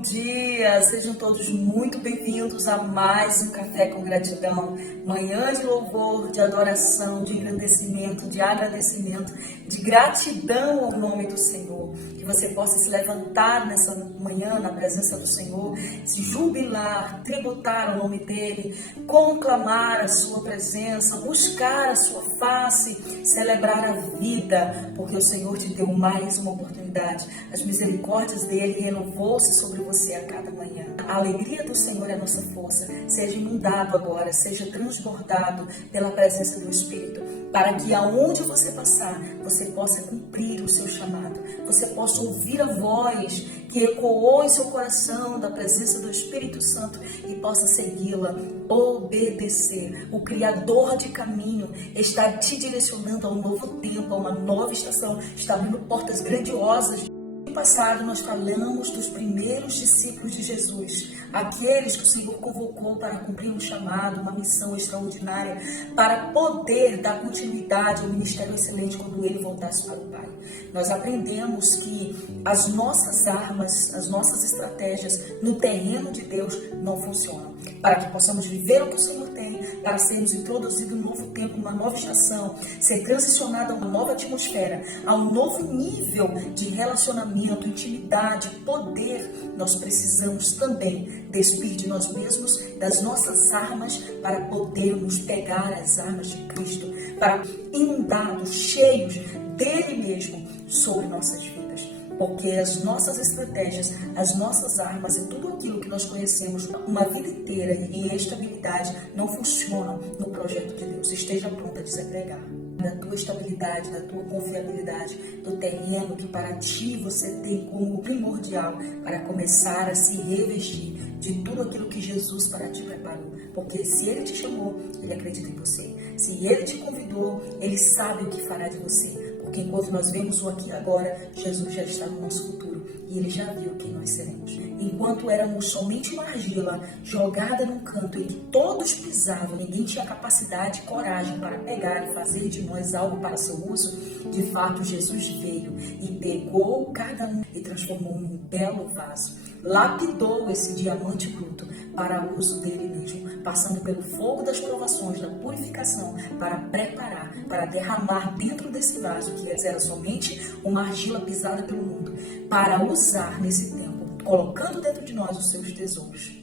Bom dia! Sejam todos muito bem-vindos a mais um Café com Gratidão. Manhã de louvor, de adoração, de engrandecimento, de agradecimento, de gratidão ao nome do Senhor. Que você possa se levantar nessa manhã na presença do Senhor, se jubilar, tributar o nome dEle, conclamar a sua presença, buscar a sua face, celebrar a vida, porque o Senhor te deu mais uma oportunidade. As misericórdias dEle renovou-se sobre você a cada manhã. A alegria do Senhor é a nossa força. Seja inundado agora, seja transbordado pela presença do Espírito, para que aonde você passar, você possa cumprir o seu chamado. Você possa ouvir a voz que ecoou em seu coração da presença do Espírito Santo e possa segui-la, obedecer. O Criador de caminho está te direcionando a um novo tempo, a uma nova estação, está abrindo portas grandiosas. No passado, nós falamos dos primeiros discípulos de Jesus, aqueles que o Senhor convocou para cumprir um chamado, uma missão extraordinária, para poder dar continuidade ao ministério excelente quando ele voltasse para o Pai. Nós aprendemos que as nossas armas, as nossas estratégias no terreno de Deus não funcionam. Para que possamos viver o que o Senhor tem, para sermos introduzidos em um novo tempo, uma nova estação, ser transicionado a uma nova atmosfera, a um novo nível de relacionamento, intimidade, poder, nós precisamos também despir de nós mesmos, das nossas armas, para podermos pegar as armas de Cristo, para inundados, cheios dele mesmo sobre nossas vidas. Porque as nossas estratégias, as nossas armas e tudo aquilo que nós conhecemos uma vida inteira em estabilidade não funcionam no projeto de Deus. Esteja pronto a desempregar da tua estabilidade, da tua confiabilidade, do terreno que para ti você tem como primordial para começar a se revestir de tudo aquilo que Jesus para ti preparou. Porque se Ele te chamou, Ele acredita em você. Se Ele te convidou, Ele sabe o que fará de você. Porque enquanto nós vemos o aqui e agora, Jesus já está no nosso futuro e Ele já viu quem nós seremos. Enquanto éramos somente uma argila jogada num canto em que todos pisavam, ninguém tinha capacidade e coragem para pegar e fazer de nós algo para seu uso, de fato Jesus veio e pegou cada um e transformou num belo vaso. Lapidou esse diamante bruto para o uso dele mesmo, passando pelo fogo das provações, da purificação, para preparar, para derramar dentro desse vaso, que era somente uma argila pisada pelo mundo, para usar nesse tempo, colocando dentro de nós os seus tesouros.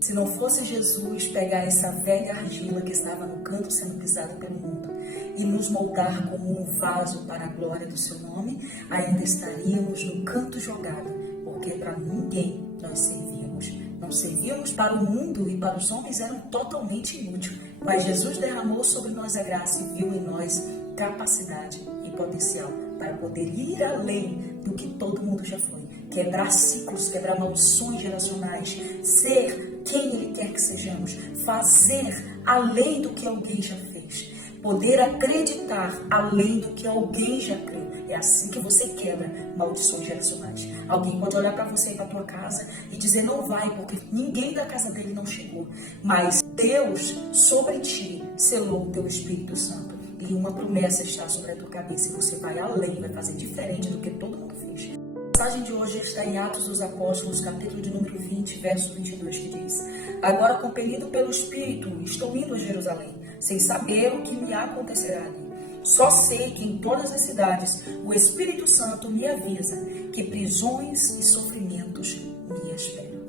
Se não fosse Jesus pegar essa velha argila que estava no canto sendo pisada pelo mundo e nos moldar como um vaso para a glória do seu nome, ainda estaríamos no canto jogado, porque para ninguém nós servíamos. Não servíamos para o mundo e para os homens, eram totalmente inúteis. Mas Jesus derramou sobre nós a graça e viu em nós capacidade e potencial para poder ir além do que todo mundo já foi. Quebrar ciclos, quebrar maldições geracionais, ser quem Ele quer que sejamos, fazer além do que alguém já fez, poder acreditar além do que alguém já creu. É assim que você quebra maldições geracionais. Alguém pode olhar para você e para a tua casa e dizer não vai, porque ninguém da casa dele não chegou. Mas Deus sobre ti selou o teu Espírito Santo. E uma promessa está sobre a tua cabeça. E você vai além, vai fazer diferente do que todo mundo fez. A passagem de hoje está em Atos dos Apóstolos, capítulo de número 20, verso 22, que diz: Agora, compelido pelo Espírito, estou indo a Jerusalém, sem saber o que me acontecerá ali. Só sei que em todas as cidades o Espírito Santo me avisa que prisões e sofrimentos me esperam.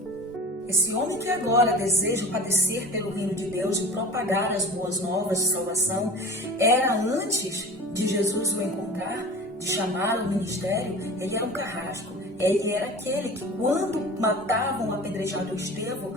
Esse homem que agora deseja padecer pelo reino de Deus e propagar as boas novas de salvação, era antes de Jesus o encontrar, de chamar ao ministério, ele era um carrasco. Ele era aquele que, quando matavam o apedrejado Estevão,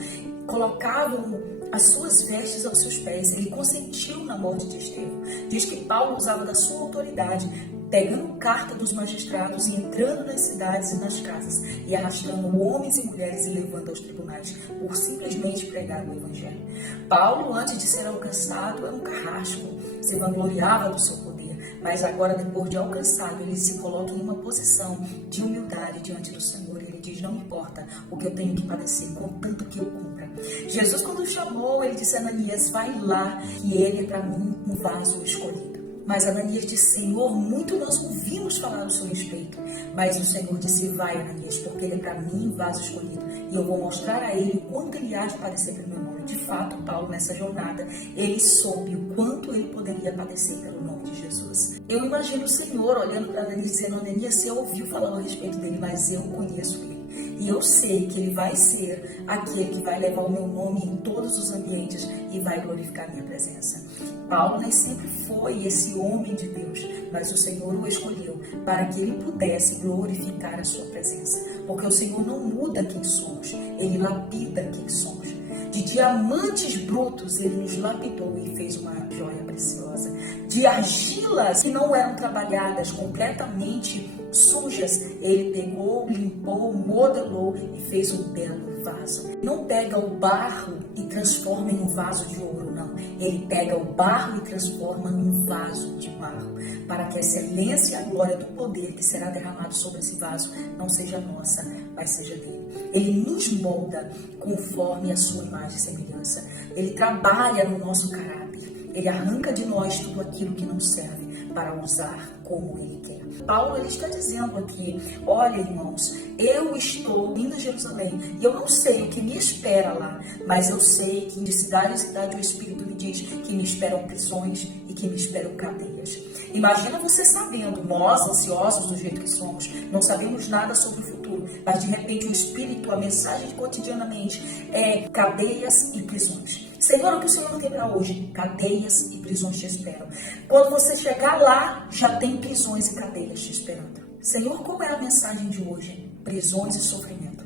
colocavam as suas vestes aos seus pés. Ele consentiu na morte de Estevão. Diz que Paulo usava da sua autoridade, pegando carta dos magistrados e entrando nas cidades e nas casas e arrastando homens e mulheres e levando aos tribunais por simplesmente pregar o evangelho. Paulo, antes de ser alcançado, era um carrasco, se vangloriava do seu poder. Mas agora, depois de alcançado, ele se coloca em uma posição de humildade diante do Senhor. Ele diz, não importa o que eu tenho que padecer, contanto que eu cumpra. Jesus, quando o chamou, ele disse a Ananias, vai lá, que ele é para mim um vaso escolhido. Mas Ananias disse: Senhor, muito nós ouvimos falar o seu respeito. Mas o Senhor disse: vai, Ananias, porque ele é para mim vaso escolhido, e eu vou mostrar a ele o quanto ele há de padecer pelo meu nome. De fato, Paulo, nessa jornada, ele soube o quanto ele poderia padecer pelo nome de Jesus. Eu imagino o Senhor olhando para Ananias, dizendo: Ananias, você ouviu falar a respeito dele, mas eu conheço ele. E eu sei que ele vai ser aquele que vai levar o meu nome em todos os ambientes e vai glorificar a minha presença. Paulo nem sempre foi esse homem de Deus, mas o Senhor o escolheu para que ele pudesse glorificar a sua presença. Porque o Senhor não muda quem somos, ele lapida quem somos. De diamantes brutos ele nos lapidou e fez uma joia preciosa. De argilas que não eram trabalhadas, completamente sujas, ele pegou, limpou, modelou e fez um belo vaso. Não pega o barro e transforma em um vaso de ouro, não. Ele pega o barro e transforma num vaso de barro, para que a excelência e a glória do poder que será derramado sobre esse vaso não seja nossa, mas seja dele. Ele nos molda conforme a sua imagem e semelhança. Ele trabalha no nosso caráter. Ele arranca de nós tudo aquilo que não serve para usar como ele quer. Paulo ele está dizendo aqui: olha, irmãos, eu estou indo a Jerusalém e eu não sei o que me espera lá, mas eu sei que de cidade em cidade o Espírito me diz que me esperam prisões e que me esperam cadeias. Imagina você sabendo, nós ansiosos do jeito que somos, não sabemos nada sobre o futuro, mas de repente o Espírito, a mensagem cotidianamente é cadeias e prisões. Senhor, o que o Senhor não tem para hoje? Cadeias e prisões te esperam. Quando você chegar lá, já tem prisões e cadeias te esperando. Senhor, qual é a mensagem de hoje? Prisões e sofrimento.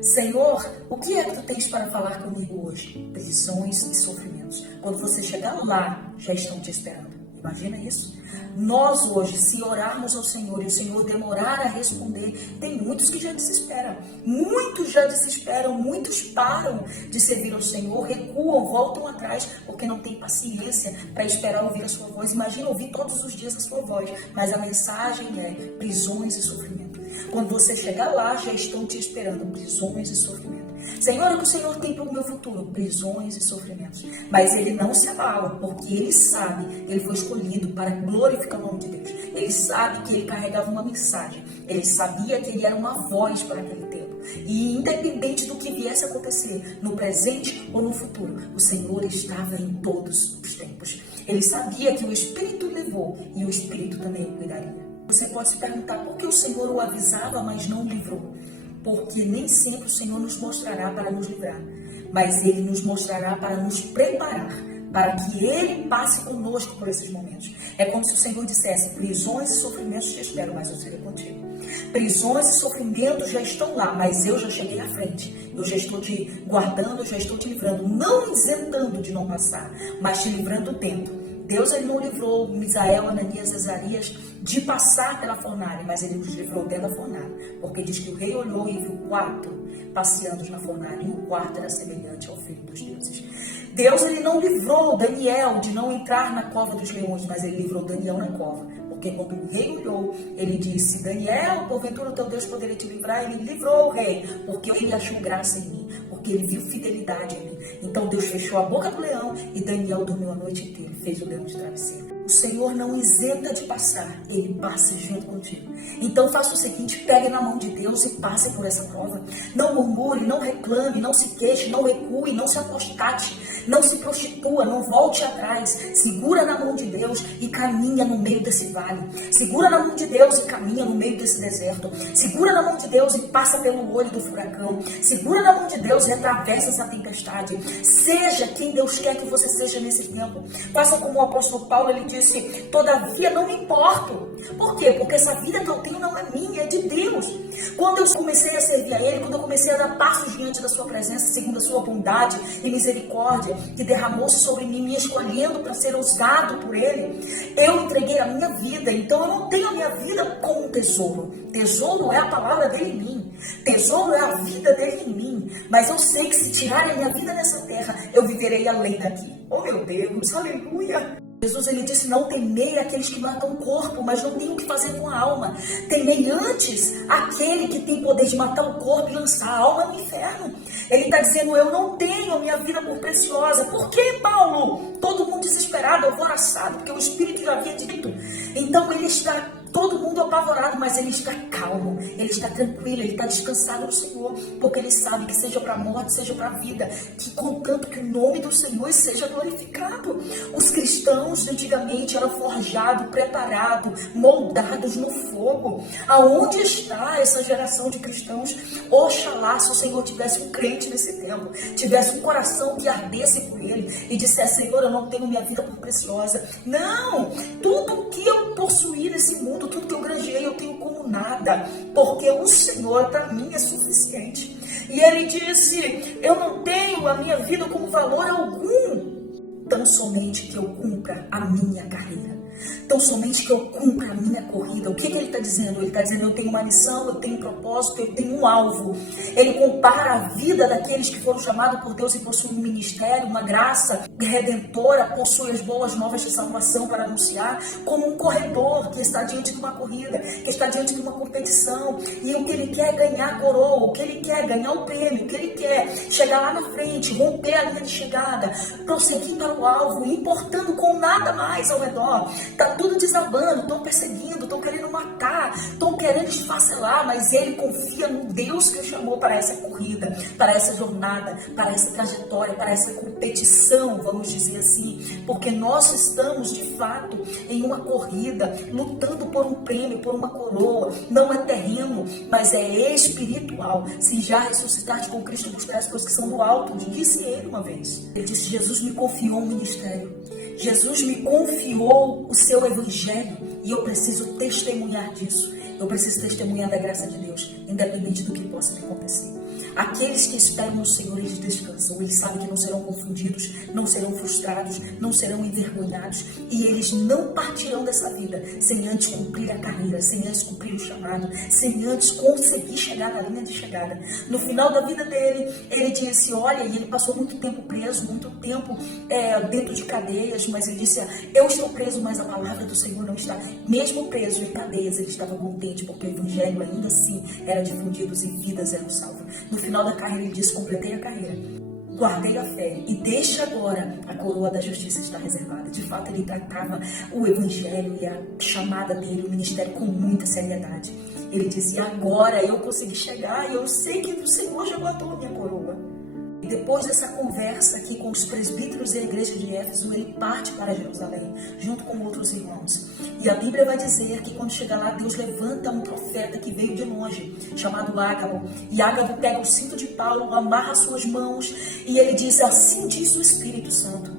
Senhor, o que é que tu tens para falar comigo hoje? Prisões e sofrimentos. Quando você chegar lá, já estão te esperando. Imagina isso? Nós hoje, se orarmos ao Senhor e o Senhor demorar a responder, tem muitos que já desesperam. Muitos já desesperam, muitos param de servir ao Senhor, recuam, voltam atrás, porque não tem paciência para esperar ouvir a sua voz. Imagina ouvir todos os dias a sua voz, mas a mensagem é prisões e sofrimento. Quando você chegar lá, já estão te esperando prisões e sofrimento. Senhor, o que o Senhor tem para o meu futuro? Prisões e sofrimentos. Mas ele não se abala, porque ele sabe que ele foi escolhido para glorificar o nome de Deus. Ele sabe que ele carregava uma mensagem. Ele sabia que ele era uma voz para aquele tempo. E independente do que viesse a acontecer, no presente ou no futuro, o Senhor estava em todos os tempos. Ele sabia que o Espírito levou e o Espírito também o cuidaria. Você pode se perguntar por que o Senhor o avisava, mas não o livrou. Porque nem sempre o Senhor nos mostrará para nos livrar, mas Ele nos mostrará para nos preparar, para que Ele passe conosco por esses momentos. É como se o Senhor dissesse: prisões e sofrimentos te esperam, mas eu serei contigo. Prisões e sofrimentos já estão lá, mas eu já cheguei à frente. Eu já estou te guardando, eu já estou te livrando, não isentando de não passar, mas te livrando dentro. Deus ele não livrou Misael, Ananias, Azarias de passar pela fornalha, mas ele os livrou dentro da fornalha, porque diz que o rei olhou e viu 4 passeando na fornalha, e o quarto era semelhante ao filho dos deuses. Deus ele não livrou Daniel de não entrar na cova dos leões, mas ele livrou Daniel na cova, porque quando o rei olhou, ele disse: Daniel, porventura o teu Deus poderia te livrar? Ele livrou o rei, porque ele achou graça em mim, porque ele viu fidelidade em mim. Então Deus fechou a boca do leão e Daniel dormiu a noite inteira e fez o leão de travesseiro. O Senhor não isenta de passar, Ele passa junto contigo. Então faça o seguinte: pegue na mão de Deus e passe por essa prova. Não murmure, não reclame, não se queixe, não recue, não se apostate, não se prostitua, não volte atrás. Segura na mão de Deus e caminha no meio desse vale. Segura na mão de Deus e caminha no meio desse deserto. Segura na mão de Deus e passa pelo olho do furacão. Segura na mão de Deus e atravessa essa tempestade. Seja quem Deus quer que você seja nesse tempo. Faça como o apóstolo Paulo, ele disse: todavia não me importo. Por quê? Porque essa vida que eu tenho não é minha, é de Deus. Quando eu comecei a servir a Ele, quando eu comecei a dar passos diante da sua presença, segundo a sua bondade e misericórdia, que derramou-se sobre mim, me escolhendo para ser usado por Ele, eu entreguei a minha vida. Então eu não tenho a minha vida como um tesouro. Tesouro é a palavra dele em mim. Tesouro é a vida dele em mim. Mas eu sei que se tirarem a minha vida nessa terra, eu viverei além daqui. Oh meu Deus, aleluia! Jesus, ele disse, não temei aqueles que matam o corpo, mas não tem o que fazer com a alma. Temei antes aquele que tem poder de matar o corpo e lançar a alma no inferno. Ele está dizendo, eu não tenho a minha vida por preciosa. Por que, Paulo? Todo mundo desesperado, alvoroçado, porque o Espírito já havia dito. Então ele está... todo mundo apavorado, mas ele está calmo, ele está tranquilo, ele está descansado no Senhor, porque ele sabe que seja para a morte, seja para a vida, que contanto que o nome do Senhor seja glorificado. Os cristãos de antigamente eram forjados, preparados, moldados no fogo. Aonde está essa geração de cristãos? Oxalá se o Senhor tivesse um crente nesse tempo, tivesse um coração que ardesse por ele e dissesse, Senhor, eu não tenho minha vida por preciosa. Não, tudo que eu possuí nesse mundo, tudo que eu granjeei, eu tenho como nada, porque o Senhor para mim é suficiente. E ele disse, eu não tenho a minha vida como valor algum, tão somente que eu cumpra a minha carreira, tão somente que eu cumpra a minha corrida. O que ele está dizendo? Ele está dizendo, eu tenho uma missão, eu tenho um propósito, eu tenho um alvo. Ele compara a vida daqueles que foram chamados por Deus e possuem um ministério, uma graça redentora, possui as boas novas de salvação para anunciar, como um corredor que está diante de uma corrida, que está diante de uma competição, e o que ele quer é ganhar a coroa, o que ele quer é ganhar o prêmio, o que ele quer chegar lá na frente, romper a linha de chegada, prosseguir para o alvo, importando com nada mais ao redor. Está tudo desabando, estão perseguindo, estão querendo matar, estão querendo esfacelar, mas ele confia no Deus que o chamou para essa corrida, para essa jornada, para essa trajetória, para essa competição, vamos dizer assim, porque nós estamos de fato em uma corrida, lutando por um prêmio, por uma coroa. Não é terreno, mas é espiritual. Se já ressuscitaste com Cristo, buscar as coisas que são do alto, disse ele uma vez. Ele disse, Jesus me confiou um ministério. Jesus me confiou o seu evangelho e eu preciso testemunhar disso. Eu preciso testemunhar da graça de Deus, independente do que possa me acontecer. Aqueles que esperam no Senhor, eles descansam. Eles sabem que não serão confundidos, não serão frustrados, não serão envergonhados. E eles não partirão dessa vida sem antes cumprir a carreira, sem antes cumprir o chamado, sem antes conseguir chegar na linha de chegada. No final da vida dele, ele disse, olha, e ele passou muito tempo preso, muito tempo dentro de cadeias, mas ele disse, eu estou preso, mas a palavra do Senhor não está. Mesmo preso em cadeias, ele estava contente, porque o evangelho ainda assim era difundido e vidas eram salvas. No final da carreira, ele disse, completei a carreira, guardei a fé e desde agora a coroa da justiça está reservada. De fato, ele tratava o evangelho e a chamada dele, o ministério, com muita seriedade. Ele dizia, agora eu consegui chegar e eu sei que o Senhor já guardou a minha coroa. E depois dessa conversa aqui com os presbíteros e a igreja de Éfeso, ele parte para Jerusalém, junto com outros irmãos. E a Bíblia vai dizer que quando chega lá, Deus levanta um profeta que veio de longe, chamado Ágabo. E Ágabo pega o cinto de Paulo, amarra suas mãos, e ele diz, assim diz o Espírito Santo.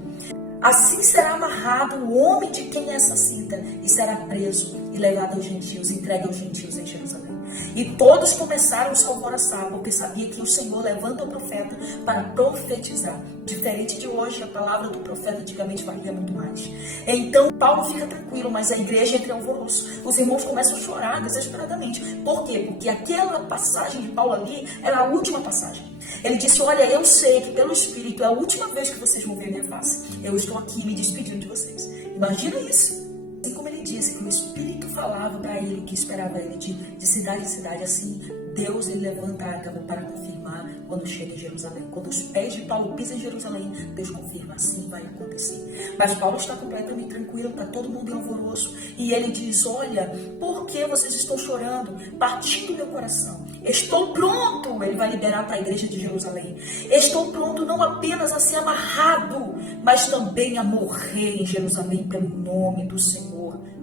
Assim será amarrado o homem de quem é essa cinta, e será preso e levado aos gentios, entregue aos gentios em Jerusalém. E todos começaram a se alvoroçar, porque sabia que o Senhor levanta o profeta para profetizar. Diferente de hoje, a palavra do profeta antigamente valia muito mais. Então, Paulo fica tranquilo, mas a igreja entra em alvoroço. Os irmãos começam a chorar desesperadamente. Por quê? Porque aquela passagem de Paulo ali era a última passagem. Ele disse, olha, eu sei que pelo Espírito é a última vez que vocês vão ver minha face. Eu estou aqui me despedindo de vocês. Imagina isso. Assim como ele disse que o Espírito falava para ele o que esperava ele de cidade em cidade, assim Deus ele levanta Ágabo para confirmar quando chega em Jerusalém. Quando os pés de Paulo pisam em Jerusalém, Deus confirma, assim vai acontecer. Mas Paulo está completamente tranquilo, está todo mundo em alvoroço. E ele diz, olha, por que vocês estão chorando? Partindo meu coração. Estou pronto, ele vai liberar para a igreja de Jerusalém. Estou pronto não apenas a ser amarrado, mas também a morrer em Jerusalém pelo nome do Senhor.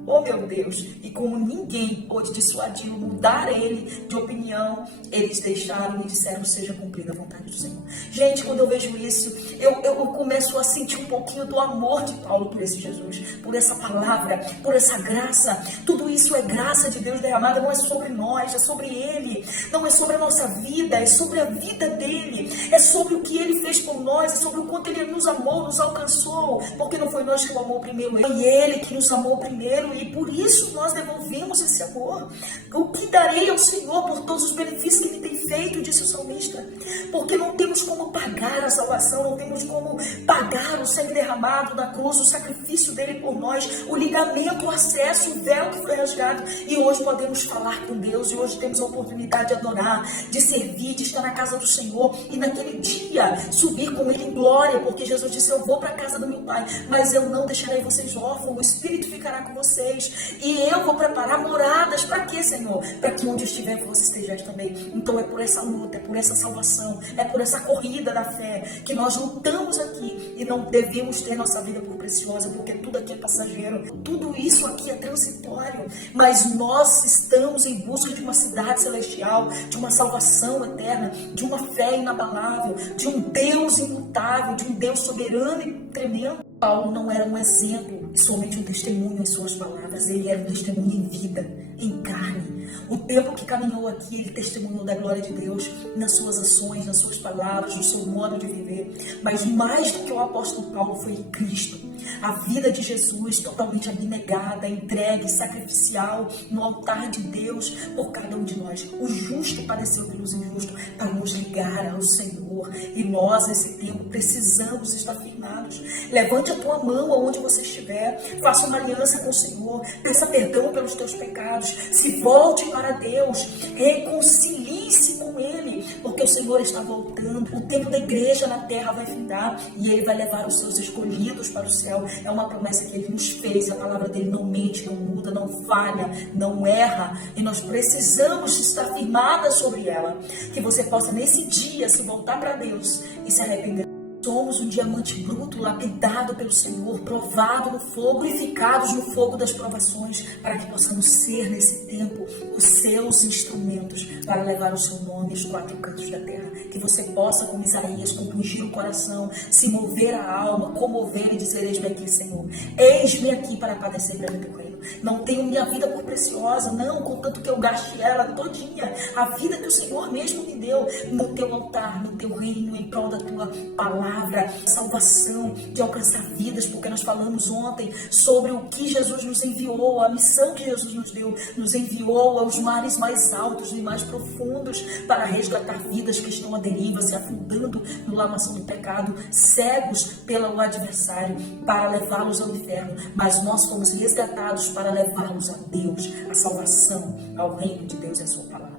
Oh meu Deus, e como ninguém pôde dissuadi-lo, mudar ele de opinião, eles deixaram e disseram, seja cumprida a vontade do Senhor. Gente, quando eu vejo isso, eu começo a sentir um pouquinho do amor de Paulo por esse Jesus, por essa palavra, por essa graça. Tudo isso é graça de Deus derramada, não é sobre nós, é sobre Ele. Não é sobre a nossa vida, é sobre a vida dEle. É sobre o que Ele fez por nós, é sobre o quanto Ele nos amou, nos alcançou, porque não foi nós que o amou primeiro, foi Ele que nos amou primeiro. Ele, e por isso nós devolvemos esse amor. O que darei ao Senhor por todos os benefícios que Ele tem feito, disse o salmista, porque não temos como pagar a salvação, não temos como pagar o sangue derramado na cruz, o sacrifício dele por nós, o ligamento, o acesso, o véu que foi rasgado, e hoje podemos falar com Deus, e hoje temos a oportunidade de adorar, de servir, de estar na casa do Senhor, e naquele dia subir com Ele em glória, porque Jesus disse: eu vou para a casa do meu Pai, mas eu não deixarei vocês órfãos, o Espírito ficará com vocês, e eu vou preparar moradas. Para quê, Senhor? Para que onde eu estiver você estejais também. Então é por essa luta, é por essa salvação, é por essa corrida da fé que nós lutamos aqui, e não devemos ter nossa vida por preciosa, porque tudo aqui é passageiro, tudo isso aqui é transitório, mas nós estamos em busca de uma cidade celestial, de uma salvação eterna, de uma fé inabalável, de um Deus imutável, de um Deus soberano e tremendo. Paulo não era um exemplo e somente um testemunho em suas palavras, ele era um testemunho em vida, em carne. O tempo que caminhou aqui, ele testemunhou da glória de Deus nas suas ações, nas suas palavras, no seu modo de viver. Mas mais do que o apóstolo Paulo foi em Cristo. A vida de Jesus totalmente abnegada, entregue, sacrificial no altar de Deus por cada um de nós. O justo padeceu pelos injustos para nos ligar ao Senhor. E nós, nesse tempo, precisamos estar firmados. Levante a tua mão aonde você estiver. Faça uma aliança com o Senhor. Peça perdão pelos teus pecados. Se volte para Deus. Reconcilie-se com Ele. Porque o Senhor está voltando. O tempo da igreja na terra vai findar. E Ele vai levar os seus escolhidos para o céu. É uma promessa que Ele nos fez. A palavra dEle não mente, não muda, não falha, não erra. E nós precisamos estar firmadas sobre ela. Que você possa nesse dia se voltar para Deus e se arrepender. Somos um diamante bruto, lapidado pelo Senhor, provado no fogo, purificados no fogo das provações, para que possamos ser, nesse tempo, os seus instrumentos para levar o seu nome aos quatro cantos da terra. Que você possa, como Isaías, compungir o coração, se mover a alma, comover e dizer: eis-me aqui, Senhor. Eis-me aqui para padecer pelo teu reino. Não tenho minha vida por preciosa, não, contanto que eu gaste ela todinha, a vida que o Senhor mesmo me deu, no teu altar, no teu reino, em prol da tua palavra, salvação, de alcançar vidas, porque nós falamos ontem sobre o que Jesus nos enviou, a missão que Jesus nos deu, nos enviou aos mares mais altos e mais profundos para resgatar vidas que estão à deriva, se afundando no lamaçal do pecado, cegos pelo adversário, para levá-los ao inferno, mas nós fomos resgatados para levá-los a Deus, a salvação, ao reino de Deus e a sua palavra.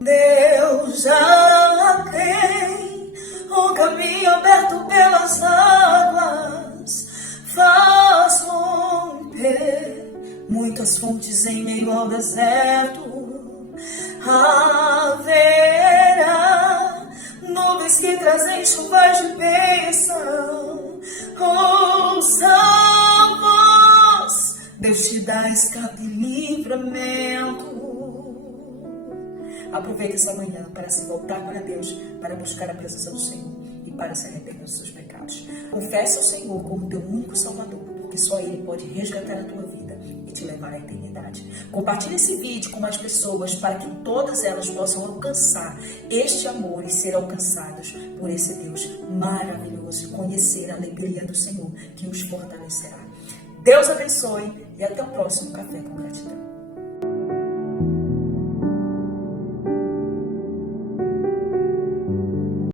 Deus já tem o caminho aberto pelas águas, faz romper muitas fontes em meio ao deserto. Haverá nuvens que trazem chuvas de bênção. Ouça a voz, Deus te dá escape e livramento. Aproveite essa manhã para se voltar para Deus, para buscar a presença do Senhor e para se arrepender dos seus pecados. Confesse ao Senhor como teu único Salvador, porque só Ele pode resgatar a tua vida e te levar à eternidade. Compartilhe esse vídeo com mais pessoas para que todas elas possam alcançar este amor e ser alcançadas por esse Deus maravilhoso e conhecer a alegria do Senhor que os fortalecerá. Deus abençoe e até o próximo Café com Gratidão.